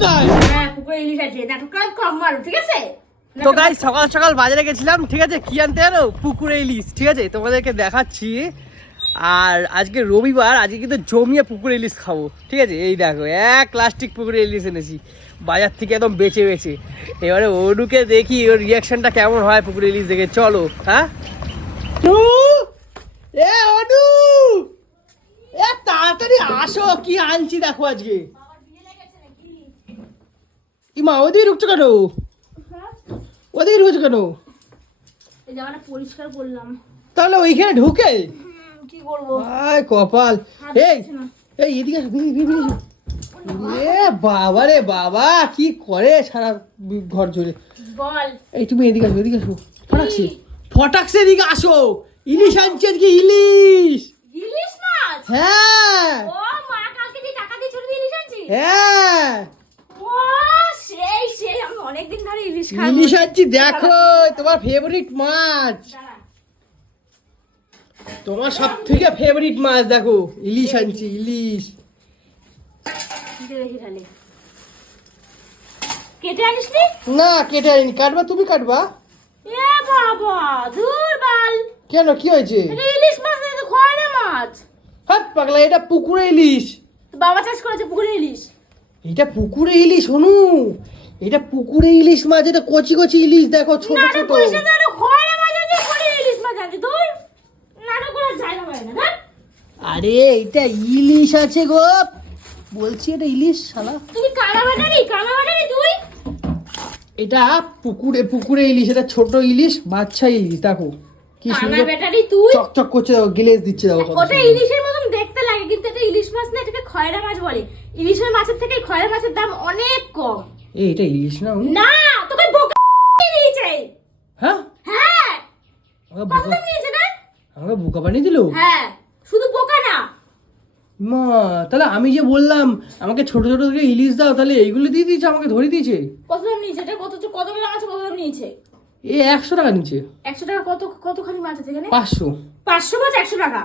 কোথায়? হ্যাঁ পুকুরে ইলিশ আছে, নাটকটা কম মারো ঠিক আছে। তো গাইস সকাল সকাল বাজারে গেছিলাম, ঠিক আছে, কি আনতে জানো? পুকুরে ইলিশ, ঠিক আছে, তোমাদেরকে দেখাচ্ছি। আর আজকে রবিবার, আজকে কিন্তু জমিয়ে পুকুরে ইলিশ খাবো, ঠিক আছে। এই দেখো এক প্লাস্টিক পুকুরে ইলিশ এনেছি বাজার থেকে, একদম বেছে বেছে। এবারে অনুকে দেখি ওর রিয়াকশনটা কেমন হয় পুকুরে ইলিশ দেখে। চলো। হ্যাঁ এ অনু, এ তাড়াতাড়ি আসো, কি আনছি দেখো আজকে। ইমা ওদিকে ঢুকছো কেন? ওদিকে ঢুকছো কেন? এই জায়গাটা পরিষ্কার করলাম, তাহলে ওইখানে ঢুকে কি করবো? আয় কপাল। এই এই এদিকে আসো, এ বাবা রে বাবা, কি করে সারা ঘর জুড়ে। বল। এই তুমি এদিকে আসো, এদিকে আসো, ফটাকসে ফটাকসে এদিকে আসো। ইলিশ আনছি আজকে, ইলিশ। ইলিশ মাছ? হ্যাঁ ও মা কালকে যে টাকা দিয়ে ছোট ইলিশ আনছি। হ্যাঁ ও সেই সেই, আমি অনেকদিন ধরে ইলিশ খাই। ইলিশ আনছি দেখো, তোমার ফেভারিট মাছ, তোমার সব থেকে ফেভারিট মাছ। দেখো ইলিশ আনছি, ইলিশ। দেখি তাহলে কেটে আনিস নি? না কেটে আনিনি, কাটবা তুমি, কাটবা। এ বাবা দূর বাল, কেন কি হয়েছে? এটা ইলিশ মাছ না, এটা খয়রা মাছ। হাত পাগলা, এটা পুকুরে ইলিশ। তো বাবা চাষ করেছে পুকুরে ইলিশ। এটা পুকুরে ইলিশ অনু, এটা পুকুরে ইলিশ মাছ, এটা কচি কচি ইলিশ দেখো, ছোট নাটক ছোট। করিস না, এটা খয়রা মাছ আছে, পুকুরে ইলিশ মাছ আছে। দূর নাটক করার জায়গা পায় না। ধ্যাৎ। আরে এটা ইলিশ আছে গো, বলছি এটা ইলিশ শালা। তুই কানাবাটারি তুই। এটা পুকুরে পুকুরে ইলিশ, এটা ছোট ইলিশ, বাচ্চা ইলিশ দেখো কি সুন্দর কানাবাটারি তুই। চকচক করছে, দেখো গ্লেজ দিচ্ছে দেখো কত ওটা সুন্দর। ইলিশের মতন দেখতে লাগে, কিন্তু এটা ইলিশ মাছ না, এটাকে খয়রা মাছ বলে। ইলিশের মাছের থেকে খয়রা মাছের দাম অনেক কম। এই এটা ইলিশ না অনু? না তোকে বোকা দিয়েছে। হ্যাঁ হ্যাঁ আমাকে কত বোকা, দাম নিয়েছে না? আমাকে বোকা বানিয়ে দিলো। হ্যাঁ শুধু বোকা না। মা তাহলে আমি যে বললাম আমাকে ছোট ছোট করে ইলিশ দাও, তাহলে এইগুলো দিয়ে দিয়েছে, আমাকে ধরে দিয়েছে। কত দাম নিয়েছে এটা? কত গ্রাম আছে? কত দাম নিয়েছে? এ 100 টাকা নিচে। 100 টাকা? কতখানি মাছ আছে এখানে? 500। 500 মাছ 100 টাকা?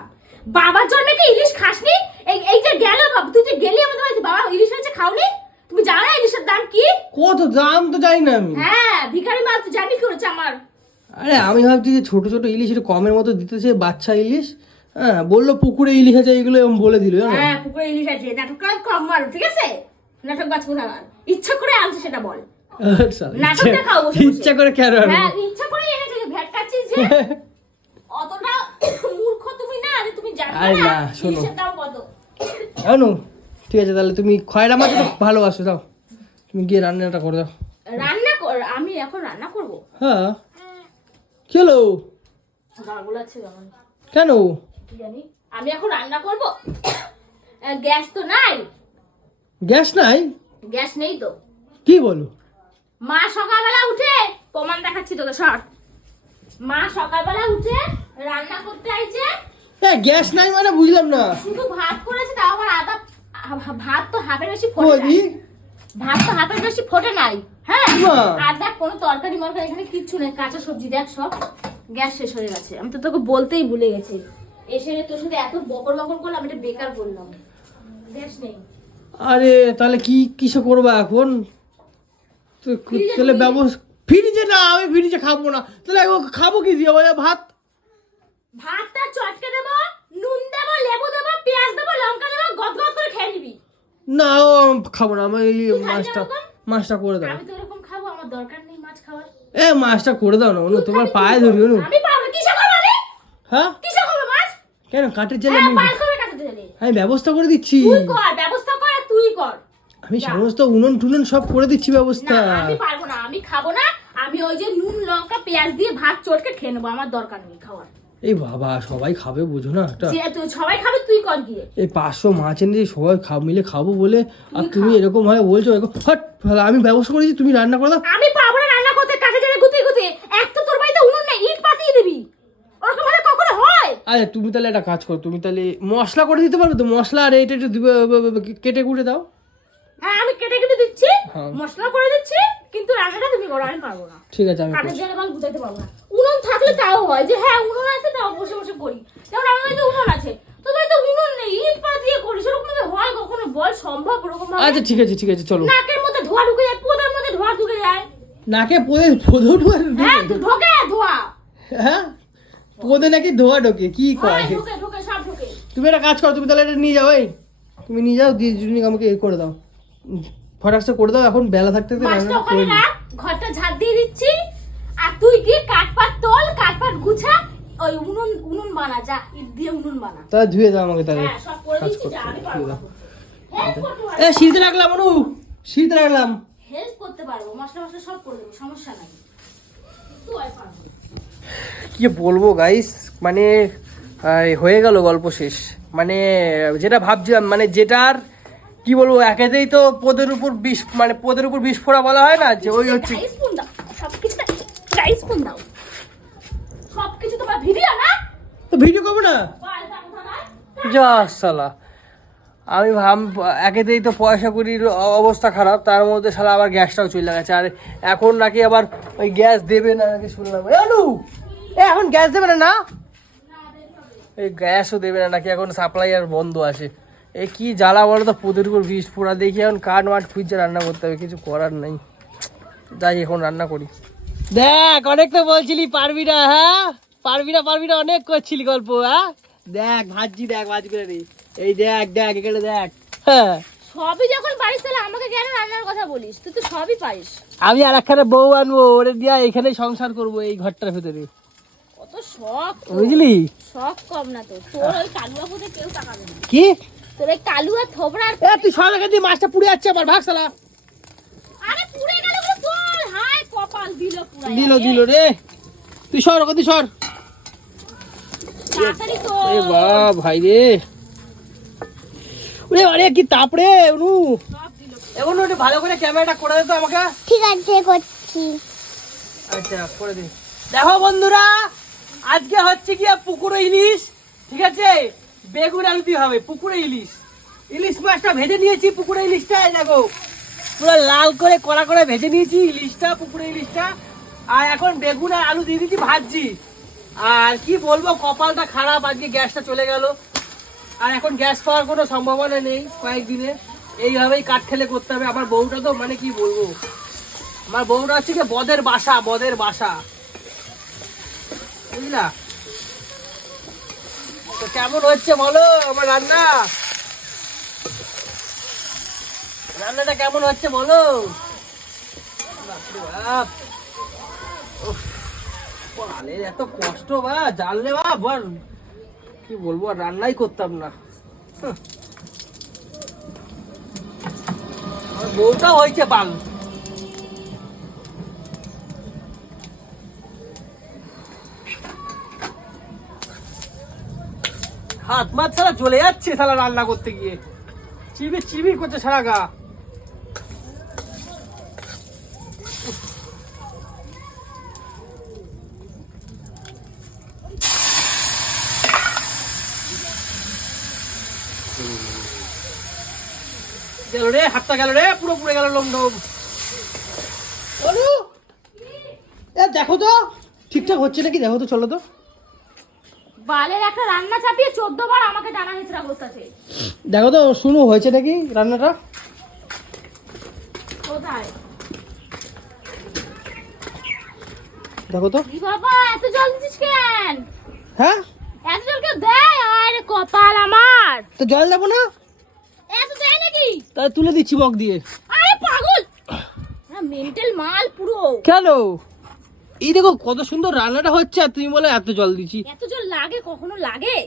বাবার জন্মে কি ইলিশ খাসনি? এই যে গেল বাবা, তুই যে গেলি আমাদের বাড়িতে, বাবা ইলিশ হয়েছে খাওনি? তুমি জানো না ইলিশের দাম কি? কত দাম তো জানি না আমি। হ্যাঁ ভিখারি মাছ, তুই জানি কি করেছে আমার। আরে আমি ভাবছি যে ছোট ছোট ইলিশ একটু কমের মতো দিতেছে, বাচ্চা ইলিশ। হ্যাঁ বললো পুকুরে ইলিশ আছে, এইগুলো এরকম বলে দিল। হ্যাঁ পুকুরে ইলিশ আছে, নাটকটা কম মারো ঠিক আছে। নাটক বাজ কোথাকার, ইচ্ছা করে আনছে সেটা বল। নাটক দেখাও বসে বসে। ইচ্ছা করে কেন আনবো? হ্যাঁ ইচ্ছা করে এনেছে, যে ভ্যাট কাটছিস যে। অতটা মূর্খ তুমি না যে তুমি জানো আরে না না, শোনো। ইলিশের দাম কত। জানো ঠিক আছে, তাহলে তুমি খয়রা মাছ তো ভালোবাসো, দাও তুমি গিয়ে রান্নাটা করে দাও। রান্না কর? আমি এখন রান্না করব? হ্যাঁ কি হলো? গাগুলো আছে কেমন কেন? কি জানি, আমি এখন রান্না করব। গ্যাস তো নাই। গ্যাস নাই? গ্যাস নেই তো। কি বলো? মা সকালবেলা উঠে, প্রমাণ দেখাচ্ছি তোকে সর, মা সকালবেলা উঠে রান্না করতে আইছে। গ্যাস নাই মানে বুঝলাম না। শুধু ভাত করেছে, তাও আবার আদা। ভাত তো হাফের বেশি ফোটে নাই। কই ভাত তো হাফের বেশি ফোটে নাই। হ্যাঁ মা। আর দেখ কোনো তরকারি মরকারি এখানে কিচ্ছু নেই, কাঁচা সবজি দেখ সব। গ্যাস শেষ হয়ে গেছে, আমি তো তোকে বলতেই ভুলে গেছি। এসে তোর সাথে এত বকর বকর করলাম, এটা বেকার করলাম। গ্যাস নেই। আরে তাহলে কি কিসে করবা এখন? তো তাহলে ব্যবস্থা ফ্রিজে না, আমি ফ্রিজে খাবো না। তাহলে খাবো কি দিয়ে? ভাত। ভাতটা চটকে দেবো, নুন দেবো, লেবু দেবো, পেঁয়াজ দেবো, লঙ্কা দেবো, গদগদ করে খেয়ে নিবি। না ও খাবো না, আমি এই তুই খাবি না মাছটা ওরকম? মাছটা করে দাও। আমি তো এরকম খাবো, আমার দরকার নেই মাছ খাওয়ার। মাছটা করে দাও না অনু, তুই তোমার খাবি, পায়ে তুই ধরি খা। অনু। আমি পারবো, কিসে করবো আমি? হ্যাঁ কিসে করবো মাছ? কেন কাঠের জালে হ্যাঁ আমি পার করবে কাছে দিলে। আমি ব্যবস্থা করে দিচ্ছি। তুই কর ব্যবস্থা, কর আর তুই কর। আমি সমস্ত উনুন টুনুন সব করে দিচ্ছি ব্যবস্থা। না আমি পারবো না, আমি খাবো না। আমি ওই যে নুন লঙ্কা পেঁয়াজ দিয়ে ভাত চটকে খেয়ে নেবো, আমার দরকার নেই খাওয়ার। এই বাবা সবাই খাবে বুঝো না একটা। যে তুই সবাই খাবে, তুই কর গিয়ে। এই 500 মাছ এনে সবাই মিলে খাবো বলে, আর তুমি খা। এরকম ভাবে বলছো। হট, আমি ব্যবস্থা করেছি, তুমি রান্না করে দাও। আমি পারবো না রান্না করতে, কাঠে জালে গুতে গুতে। এক তো তোর বাড়িতে উনুন নেই, ইট পাতিয়ে দিবি। ওরকম ভাবে কখনো হয়? আচ্ছা তুমি তাহলে একটা কাজ করো, তুমি তাহলে মশলা করে দিতে পারবে তো? মশলা আর এইটা একটু কেটে কুটে দাও। হ্যাঁ আমি কেটে কেটে দিচ্ছি, হ্যাঁ। মশলা করে দিচ্ছি, কিন্তু রান্নাটা তুমি করো, আমি পারবো না। ঠিক আছে আমি কাঠের করছি। জালে বাল গুতাইতে পারবো না। উনুন থাকলে তাও হয়, যে হ্যাঁ উনুন আছে, তাও বসে বসে করি। যেমন আমার বাড়িতে উনুন আছে, তোর বাড়িতে উনুন নেই, ইট পাতিয়ে করিস। ওরকম ভাবে হয় কখনো বল সম্ভব? ওরকম ভাবে আচ্ছা ঠিক আছে চলো। নাকের মধ্যে নাকে পোদে পোদে ঢোয়া হ্যাঁ ঢোকে ধোয়া, হ্যাঁ পোদে নাকি ধোয়া ঢোকে কি হ্যাঁ কয়? ঢোকে ঢোকে সব ঢোকে। তুমি একটা কাজ করো, তুমি তাহলে এটা নিয়ে যাও, এই তুমি নিয়ে যাও দিয়ে জুনি আমাকে এ করে দাও, ফটাকসে করে দাও, এখন বেলা থাকতে থাকতে মাছটা রান্নাটা ওখানে করে নিই। রাখ, ঘরটা ঝাড় দিয়ে দিচ্ছি, আর তুই গিয়ে কাঠপাট তোল, কাঠপাট গুছা, ওই উনুন উনুন বানা, যা ইট দিয়ে উনুন বানা। তাহলে ধুয়ে দাও আমাকে তাহলে। হ্যাঁ সব করে কাজ দিচ্ছি, করতে যা আমি হবে, পারবো ধুয়ে না। দাও। হেল্প করতে পারবো, এ শীতে রাখলাম অনু, শীতে রাখলাম। হেল্প করতে পারবো, মশলা মশলা সব করে দেবো, সমস্যা নাই, তুই আর পারবো। কি বলবো গাইস, মানে হয়ে গেল গল্প শেষ। মানে যেটা ভাবছিলাম, মানে যেটার কি বলবো, একেতেই তো পদের উপর বিষ, মানে পদের উপর বিষ ফোড়া বলা হয় না, যে ওই হচ্ছে স্পুন দাও, সবকিছু রাইস স্পুন দাও, সবকিছু তোমার ভিডিও না, তো ভিডিও করবো না যা সালা। আমি ভাব একেতেই তো পয়সা কড়ির অবস্থা খারাপ, তার মধ্যে শালা আবার গ্যাসটাও চলে গেছে, আর এখন নাকি আবার ওই গ্যাস দেবে না নাকি শুনলাম। এখন গ্যাস দেবে না, না এই গ্যাসও দেবে না নাকি, এখন সাপ্লাই আর বন্ধ আছে। এই কি জ্বালা বলো তো, পোদের উপর বিষ ফোড়া, দেখি এখন কাঠ মাঠ খুঁজছে রান্না করতে হবে, কিছু করার নেই, যাই এখন রান্না করি। দেখ অনেক তো বলছিলি পারবি না, হ্যাঁ পারবি না পারবি না অনেক করছিলি গল্প, হ্যাঁ দেখ ভাজছি, দেখ ভাজ করে রে, এই দেখ দেখ এখানে দেখ, হ্যাঁ সবই যখন পারিস তাহলে আমাকে কেন রান্নার কথা বলিস, তুই তো সবই পারিস। আমি আর একখানে বউ আনবো, ওরে দিয়া এখানে সংসার করবো এই ঘরটার ভেতরে, কত শখ তোর। বুঝলি? শখ কম না তো তোর, ওই কালুয়া ফুটে কেউ টাকাবে না, কি তোর ওই কালুয়া থোবড়ার। এ তুই সব এখান দিয়ে মাছটা পুড়ে যাচ্ছে আমার, ভাগ শালা। আরে পুড়ে গেল বলে তোর হায় কপাল দিল পুরাই, দিল দিল রে, তুই সর ওকে, তুই সর। তাড়াতাড়ি তো। এ বাবা ভাই রে, ওরে আরে কি তাপ রে অনু, সব দিল। এখন একটু ভালো করে ক্যামেরাটা করে দে তো আমাকে। ঠিক আছে করছি। আচ্ছা করে দিন। দেখো বন্ধুরা, আজকে হচ্ছে কি পুকুরে ইলিশ, ঠিক আছে, বেগুন আলু দিয়ে হবে পুকুরে ইলিশ। ইলিশ মাছটা ভেজে নিয়েছি, পুকুরে ইলিশটা এই দেখো পুরো লাল করে কড়া করে ভেজে নিয়েছি ইলিশটা, পুকুরে ইলিশটা, আর এখন বেগুন আর আলু দিয়ে দিচ্ছি ভাজছি। আর কি বলবো, কপালটা খারাপ, আজকে গ্যাসটা চলে গেল, আর এখন গ্যাস পাওয়ার কোনো সম্ভাবনা নেই কয়েকদিনে, এইভাবেই কাঠ খেলে করতে হবে। আমার বউটা তো মানে কি বলবো, আমার বউটা হচ্ছে কি বদের বাসা, বদের বাসা, বুঝলা? তো কেমন হচ্ছে বলো আমার রান্না, রান্নাটা কেমন হচ্ছে বলো? বাপরে বাপ, উফ, বালের এত কষ্ট, বা জানলে বাপ আর কি বলবো, আর রান্নাই করতাম না। হুঁ। আমার বউটাও হয়েছে বাল। হাত মাত সারা জ্বলে যাচ্ছে সারা রান্না করতে গিয়ে, চিবির চিবির করছে সারা গা। গেল রে, হাতটা গেল রে, পুরো পুড়ে গেল লোমডোম। দেখো তো ঠিকঠাক হচ্ছে নাকি, দেখো তো, চলো তো। বালের একটা রান্না চাপিয়ে 14 বার আমাকে টানা হেঁচড়া করতেছে। দেখো তো শুনো হয়েছে নাকি রান্নাটা, কোথায়? দেখো তো। ই বাবা এত জল দিছিস কেন? হ্যাঁ এত জল কেউ দেয়? আরে কপাল আমার, তো জল দেবো না, এত দেয় নাকি? তাহলে তুলে দিচ্ছি মগ দিয়ে। আরে পাগল, মেন্টাল মাল পুরো। কেন? এই দেখো কত সুন্দর রান্নাটা হচ্ছে, আর তুমি বলে এত জল দিচ্ছি। এত জল লাগে? কখনো লাগে?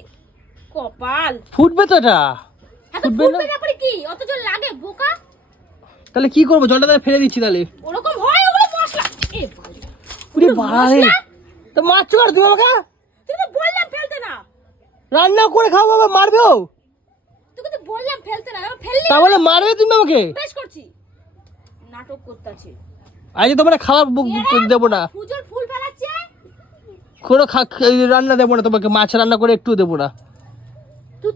কপাল ফুটবে তো এটা, এত ফুটবে না? ফুটবে না পরে কি অত জল লাগে বোকা? তাহলে কি করবো, জলটা তাহলে ফেলে দিচ্ছি তাহলে। ওরকম হয় ওগুলো মশলা। এ বাবা, পুরো বাড়ে তো মারছো আর তুমি আমাকে, তুই তো বললাম ফেলতে না, রান্না করে খাবো বাবা, মারবেও তোকে তো বললাম ফেলতে না, ফেললি তা বলে মারবে তুমি আমাকে? বেশ করছি, নাটক করতেছি। আজ তোমার খাবার দেবো না, ফুজল ফুল ফেলাচ্ছে, কোনো রান্না দেবো না তোমাকে, মাছ রান্না করে একটু দেবো না।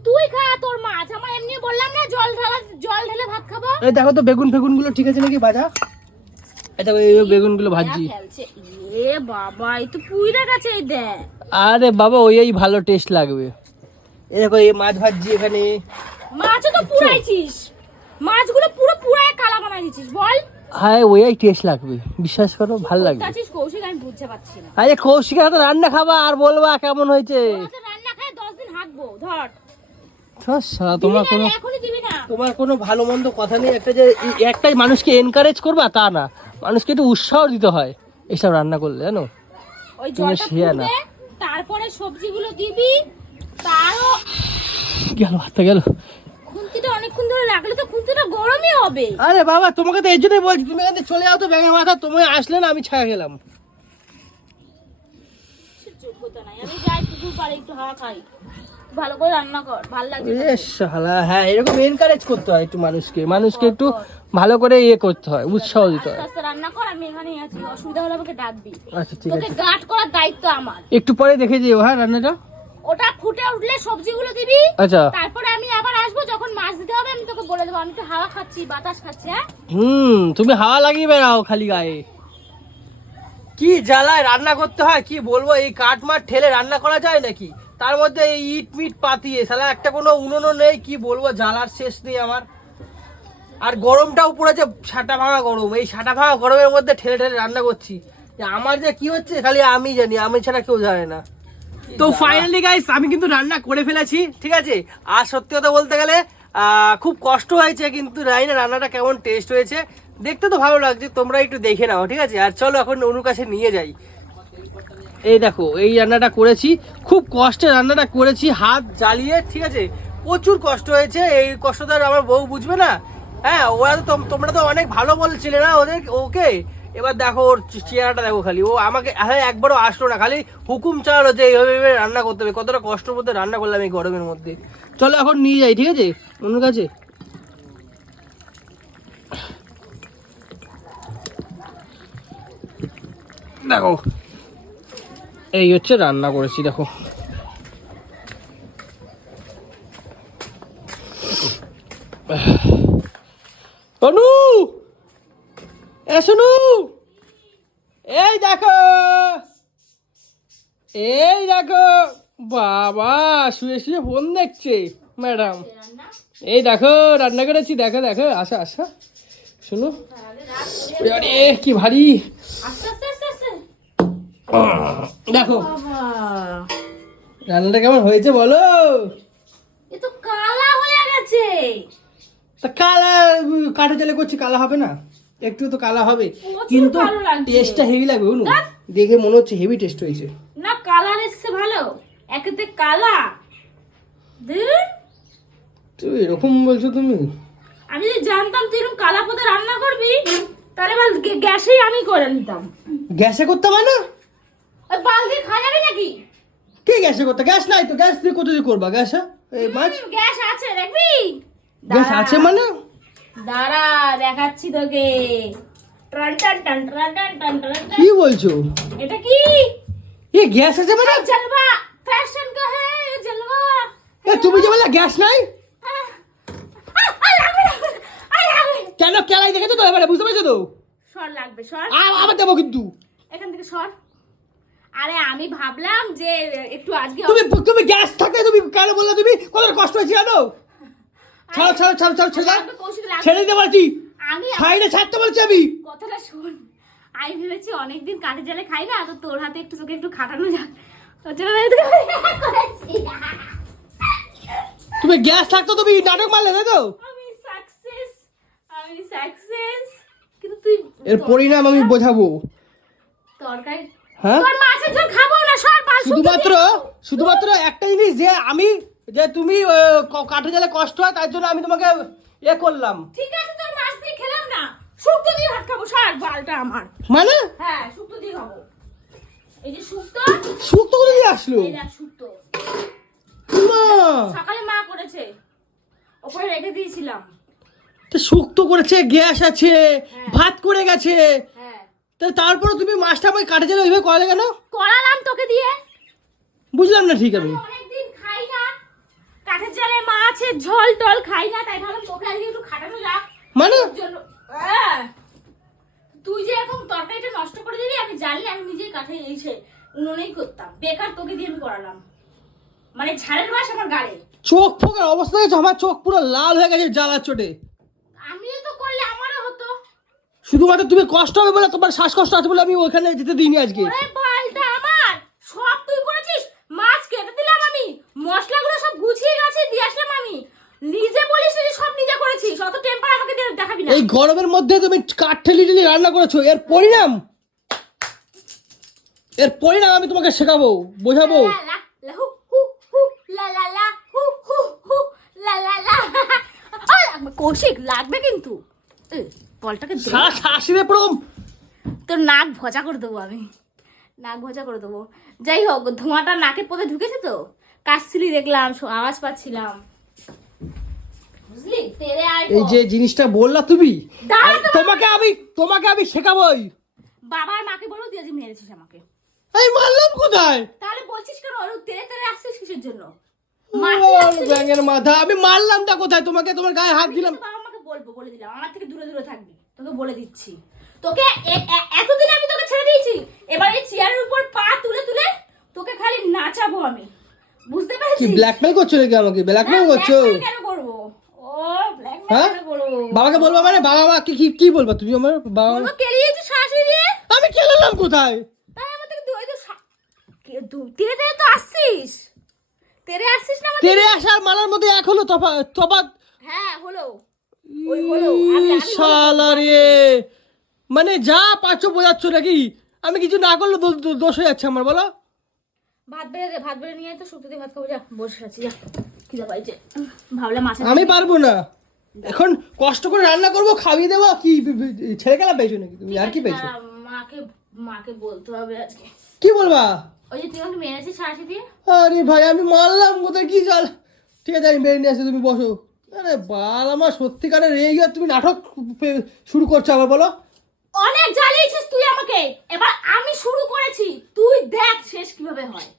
তুই খা তোর মাছ, আমার এমনি বললাম না জল ঢেলে ভাত খাবো। এই দেখো তো বেগুন ফেগুন গুলো ঠিক আছে নাকি ভাজা, এই দেখো এই বেগুন গুলো ভাজছি। ফেলছে এ বাবা, এই তো পুইরা গেছে, এই দেখ। আরে বাবা ওই ভালো টেস্ট লাগবে। এই দেখো এই মাছ ভাজছি এখানে, মাছও তো পুরাইছিস, মাছগুলো পুরো পুরায় কালা বানাই দিছিস বল। হ্যাঁ ওই টেস্ট লাগবে, বিশ্বাস করো ভালো লাগবে। আছিস কৌশিক, আমি বুঝতে পারছি না। আরে কৌশিকের হাতে রান্না খাবা আর বলবা কেমন হয়েছে। রান্না খায় 10 দিন হাঁকবো ধর। তোমার কোনো ভালো মন্দ কথা নেই, একটা যে একটাই মানুষকে এনকারেজ করবা তা না, মানুষকে একটু উৎসাহ দিতে হয় এইসব রান্না করলে, জানো। ওই জলটা ফুটবে, তারপরে সবজিগুলো দিবি, তারও গেল হাতে গেল। খুন্তিটা অনেকক্ষণ ধরে রাখলে তো খুন্তিটা গরমই হবে। আরে বাবা তোমাকে তো এই জন্যই বলছি, তুমি এখানে চলে যাও তো ব্যাঙের মাথা, তুমি আসলে না আমি ছায়া গেলাম। যোগ্যতা নাই, আমি যাই পুকুর পাড়ে একটু হাওয়া খাই, ভালো করে রান্না কর, ভালো লাগছে। হ্যাঁ এরকম এনকারেজ করতে হয় একটু মানুষকে একটু ভালো করে ইয়ে করতে হয়, উৎসাহ দিতে হয়। আস্তে রান্না কর, আমি এখানেই আছি, অসুবিধা হলে আমাকে ডাকবি। আচ্ছা ঠিক তোকে আছে, গার্ড করার দায়িত্ব আমার। একটু পরে দেখে যেও হ্যাঁ রান্নাটা। ওটা ফুটে উঠলে সবজিগুলো দিবি, আচ্ছা তারপরে আমি আবার আসবো, যখন মাছ দিতে হবে আমি তোকে বলে দেবো। আমি তো হাওয়া খাচ্ছি, বাতাস খাচ্ছি। হ্যাঁ তুমি হাওয়া লাগিয়ে বেড়াও খালি গায়ে। কি জ্বালায় রান্না করতে হয় কি বলবো, এই কাঠ মাঠ ঠেলে রান্না করা যায় নাকি, তার মধ্যে এই ইট মিট পাতিয়ে শালা একটা কোনো উনুনও নেই, কি বলবো জ্বালার শেষ নেই আমার। আর গরমটাও পড়েছে ছাটা ভাঙা গরম, এই ছাটা ভাঙা গরমের মধ্যে ঠেলে ঠেলে রান্না করছি, আমার যে কি হচ্ছে খালি আমি জানি, আমি ছাড়া কেউ জানে না। তো ফাইনালি গাইস আমি কিন্তু রান্না করে ফেলেছি, ঠিক আছে। আর সত্যি কথা বলতে গেলে খুব কষ্ট হয়েছে, কিন্তু জানি না রান্নাটা কেমন টেস্ট হয়েছে, দেখতে তো ভালো লাগছে, তোমরা একটু দেখে নাও, ঠিক আছে। আর চলো এখন অনুর কাছে নিয়ে যাই। এই দেখো এই রান্নাটা করেছি, খুব কষ্টে রান্নাটা করেছি, হাত জ্বালিয়ে, ঠিক আছে। প্রচুর কষ্ট হয়েছে, এই কষ্টটা আমার বউ বুঝবে না। হ্যাঁ ওরা তো তোমরা তো অনেক ভালো বলছিলে না ওকে, এবার দেখো ওর চেহারাটা দেখো, খালি ও আমাকে একবারও আসলো না, খালি হুকুম চালালো যে এইভাবে রান্না করতে হবে। কতটা কষ্টের মধ্যে রান্না করলাম এই গরমের মধ্যে। চলো এখন নিয়ে যাই, ঠিক আছে অনুর কাছে। দেখো এই হচ্ছে রান্না করেছি, দেখো অনু শোনো, এই দেখো বাবা শুয়ে শুয়ে ফোন দেখছে ম্যাডাম। এই দেখো রান্না করেছি, দেখো দেখো, আসা আসা শোনো। আরে কি ভারী, দেখো রান্নাটা কেমন হয়েছে বলো। এ তো কালা হয়ে গেছে। তা কালা কাঠে জালে করছি, কালা হবে না? একটু তো কালা হবে, কিন্তু টেস্টটা হেভি লাগবে অনু, দেখে মনে হচ্ছে হেভি টেস্ট হয়েছে। না কালার এসছে ভালো, একেতে কালা। তুই এরকম বলছো তুমি? আমি যদি জানতাম তুই এরকম কালা পদে রান্না করবি, তাহলে বল গ্যাসেই আমি করে নিতাম। গ্যাসে করতে হয় না? ওই বালতি খাওয়া যাবে নাকি? কি গ্যাসে করতে? গ্যাস নাই তো, গ্যাস দিয়ে কত দিয়ে করবা গ্যাসে? এই মাছ গ্যাস আছে দেখবি? গ্যাস আছে মানে? দাঁড়া দেখাচ্ছি তোকে। টান টান টান টান টান টান টান। কি বলছো? এটা কি? এই গ্যাস আছে মানে? জলবা ফ্যাশন কা হ্যায় ये জলবা। এ তুমি যে বললা গ্যাস নাই? কেন কেলাই দেখেছো তো এবারে, বুঝতে পারছো তো? সর লাগবে, সর। আবার দেবো কিন্তু। এখান থেকে সর। আরে আমি ভাবলাম যে একটু আজকে তুমি গ্যাস থাকে তুমি কেন বললে, তুমি কতটা কষ্ট হয়েছে জানো? ছাড়ো ছাড়ো ছাড়ো ছাড়ো ছেড়ে ছেড়ে দিতে বলছি, আমি সাইডে ছাড়তে বলছি আমি। কথাটা শোন, আমি ভেবেছি অনেকদিন কাঠের জালে খাই না, তো তোর হাতে একটু তোকে একটু খাটানো যাক, ওর জন্য আমি তোকে করেছি। তুমি গ্যাস থাকতো তুমি নাটক মারলে তাই তো? আমি সাকসেস কিন্তু তুই এর পরিণাম আমি বোঝাবো। তরকারি হ্যাঁ তোর মাছের ঝোল খাবো না, সর বাল। শুধুমাত্র একটা জিনিস, যে তুমি কাঠে জালে কষ্ট হয় তাই জন্য আমি তোমাকে এ করলাম। ঠিক আছে তোর মাছ দিয়ে খেলাম না, শুক্তো দিয়ে ভাত খাবো, সর বালটা আমার। মানে? হ্যাঁ শুক্তো দিয়ে খাবো। এই যে শুক্তো করে দিয়ে আসলো। এই দেখ শুক্তো মা সকালে মা করেছে, ওপরে রেখে দিয়েছিলাম। তো শুক্তো করেছে, গ্যাস আছে, ভাত করে গেছে, হ্যাঁ তারপর তুমি মাছটা আমি কাঠে জালে ওইভাবে করালে কেন? করালাম তোকে দিয়ে। বুঝলাম না ঠিক আমি। অনেকদিন খাই না কাঠের জালে মাছের ঝোল টল খাই না, তাই ভাবলাম তোকে আজকে একটু খাটানো যাক। মানে জন্য তুই যে এখন তরকারিটা নষ্ট করে দিবি, আমি জানলে আমি নিজেই কাঠে এসে উনুনেই করতাম, বেকার তোকে দিয়ে আমি করালাম। মানে ঝাড়ের বাস আমার গাড়ে। চোখ ফোকার অবস্থা হয়েছে, আমার চোখ পুরো লাল হয়ে গেছে জ্বালার চোটে। আমিও তো করলে আমারও হতো। শুধুমাত্র তুমি কষ্ট হবে বলে, তোমার শ্বাসকষ্ট আছে বলে আমি ওখানে যেতে দিইনি আজকে। ওরে বালটা আমার, সব তুই করেছিস। মাছ কেটে দিলাম আমি, মশলাগুলো সব গুছিয়ে গাছে দিয়ে আসলাম আমি। নিজে বলিস যে সব নিজে করেছিস, অত টেম্পার আমাকে দেখাবি না। এই গরমের মধ্যে তুমি কাঠ ঠেলি রান্না করেছো, এর পরিণাম আমি তোমাকে শেখাবো, বোঝাবো। কৌশিক লাগবে কিন্তু বলটাকে শাশুড়ি প্রম তোর নাক ভজা করে দেবো আমি, নাক ভজা করে দেবো। যাই হোক, ধোঁয়াটা নাকের পথে ঢুকেছে তো, কাশছিলি দেখলাম, আওয়াজ পাচ্ছিলাম, বুঝলি? তেরে আয়। এই যে জিনিসটা বললা তুমি, তোমাকে আমি শেখাবোই। বাবার মাকে বলো তুই আজকে মেরেছিস আমাকে। এই মারলাম কোথায়? তাহলে বলছিস কেন তেরে তেরে আসছিস কিসের জন্য? ব্যাঙের মাথা, আমি মারলামটা কোথায় তোমাকে? তোমার গায়ে হাত দিলাম। বাবা আমাকে বলে দিলাম, আমার থেকে দূরে দূরে থাকবি, তোকে বলে দিচ্ছি। তোকে এতদিন আমি তোকে ছেড়ে দিয়েছি, এবার এই চেয়ারের উপর পা তুলে তুলে তোকে খালি নাচাবো আমি, বুঝতে পেরেছিস? কি ব্ল্যাকমেল করছো নাকি আমাকে? ব্ল্যাকমেল করছো? কেন করবো? ও ব্ল্যাকমেল হ্যাঁ কেন করবো? বাবাকে বলবা মানে? বাবা কি বলবা তুমি আমার? বাবা বলবো কেলিয়েছিস শাশুড়ি দিয়ে। আমি কেলালাম কোথায়? তাই আমার থেকে তেরে তেরে তো আসছিস, তেরে আসছিস না? তেরে আসার মালার মধ্যে এক হলো তফাৎ। হ্যাঁ হলো, ওই হলো। আমি শালা রে, মানে যা পাচ্ছ বোঝাচ্ছ নাকি? আমি কিছু না করলে দোষ হয়ে যাচ্ছে আমার, বলো? ভাত বেড়ে নিয়ে তো শুক্তো দিয়ে ভাত খাবো, যা বসে আছি, যা খিদে পাইছে। ভাবলাম মাছ আমি পারবো না, এখন কষ্ট করে রান্না করবো, খাইয়ে দেবো। কি ছেড়ে গেলাম পেয়েছো নাকি তুমি? আর কি পেয়েছো? মাকে বলতে হবে আজকে। কি বলবা? ওই যে তুই আমাকে মেরেছিস শাঁসি দিয়ে। আরে ভাই আমি মারলাম কোথায়? কি চাল? ঠিক আছে আমি বেরিয়ে নিয়ে আসছি, তুমি বসো। আরে বাল, আমার সত্যিকারের রেগে গিয়ে তুমি নাটক শুরু করছো আবার, বলো? অনেক জ্বালিয়েছিস তুই আমাকে, এবার আমি শুরু করেছি, তুই দেখ শেষ কিভাবে হয়।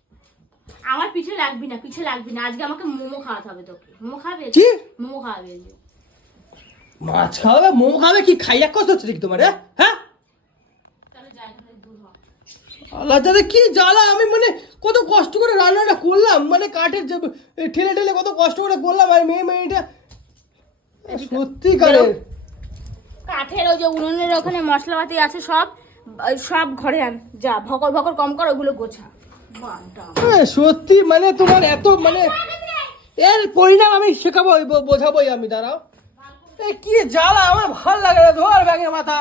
আমার পিছে লাগবি না, আজকে আমাকে মোমো খাওয়াতে হবে তোকে। মোমো খাবে? কি মোমো খাওয়াবে? মাছ খাওয়াবে? মোমো খাবে? কি খাইয়া কষ্ট হচ্ছে নাকি তোমার? হ্যাঁ তাহলে যাই, দূর হ। আল্লাহ জানে কি জ্বালা। আমি মানে কত কষ্ট করে রান্নাটা করলাম, মানে কাঠের ঠেলে ঠেলে কত কষ্ট করে করলাম, আর মেয়েটা সত্যিকারের। কাঠের ওই যে উনুনের ওখানে মশলাপাতি আছে, সব ঘরে আন, যা ভকর ভকর কম কর, ওগুলো গোছা। সত্যি মানে তোমার এত মানে এর পরিণাম আমি শেখাবো, বোঝাবোই আমি। দাঁড়াও, কি জ্বালা, আমার ভাল লাগে না। ধর ব্যাঙের মাথা।